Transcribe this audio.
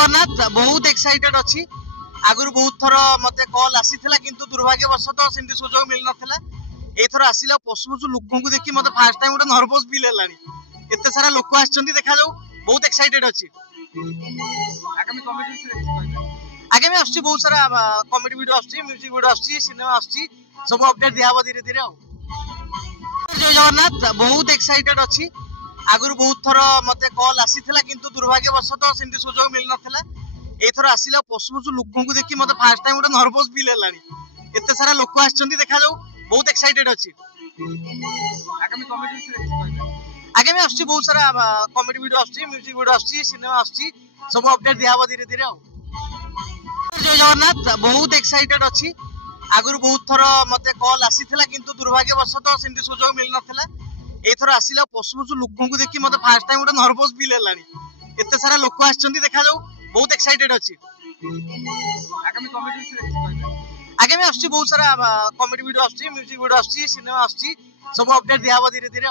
जगन्नाथ बहुत एक्साइटेड अच्छी आगु बहुत थर मत कल आसीला किंतु दुर्भाग्यवशत सेमती सुजोग मिल नाला एथर आसिला पशु पशु लोक को देखी मत फास्ट टाइम गोटे नर्वस फिल है एत सारा लोक आछंती देखा जाऊ बहुत एक्साइटेड अच्छी आगामी आसुची बहुत सारा कॉमेडी वीडियो आसुची म्यूजिक वीडियो आसुची सिनेमा आसुची सब अपडेट दिया धीरे धीरे जय जगन्नाथ बहुत एक्साइटेड अच्छी आगु बहुत थर मत कल आसीला किंतु दुर्भाग्यवशत सेमती सुजोग मिल नाला एथर आसिला पशु पशु लोक को देखी मत फास्ट टाइम गोटे नर्वस फिल है एत सारा लोक आछंती देखा जाऊ बहुत एक्साइटेड अच्छी आगामी आसुची बहुत सारा कॉमेडी वीडियो आसुची म्यूजिक वीडियो आसुची सिनेमा आसुची सब अपडेट दिया धीरे धीरे जय जगन्नाथ बहुत एक्साइटेड अच्छी आगु बहुत थर मत कल आसीला किंतु दुर्भाग्यवशत सेमती सुजोग मिल नाला एथर आसिला पशु पशु लोक को देखी मत फास्ट टाइम गोटे नर्वस फिल है एत सारा लोक आछंती देखा जाऊ बहुत एक्साइटेड अच्छी आगामी आसुची बहुत सारा कॉमेडी वीडियो आसुची म्यूजिक वीडियो आसुची सिनेमा आसुची सब अपडेट दिया धीरे धीरे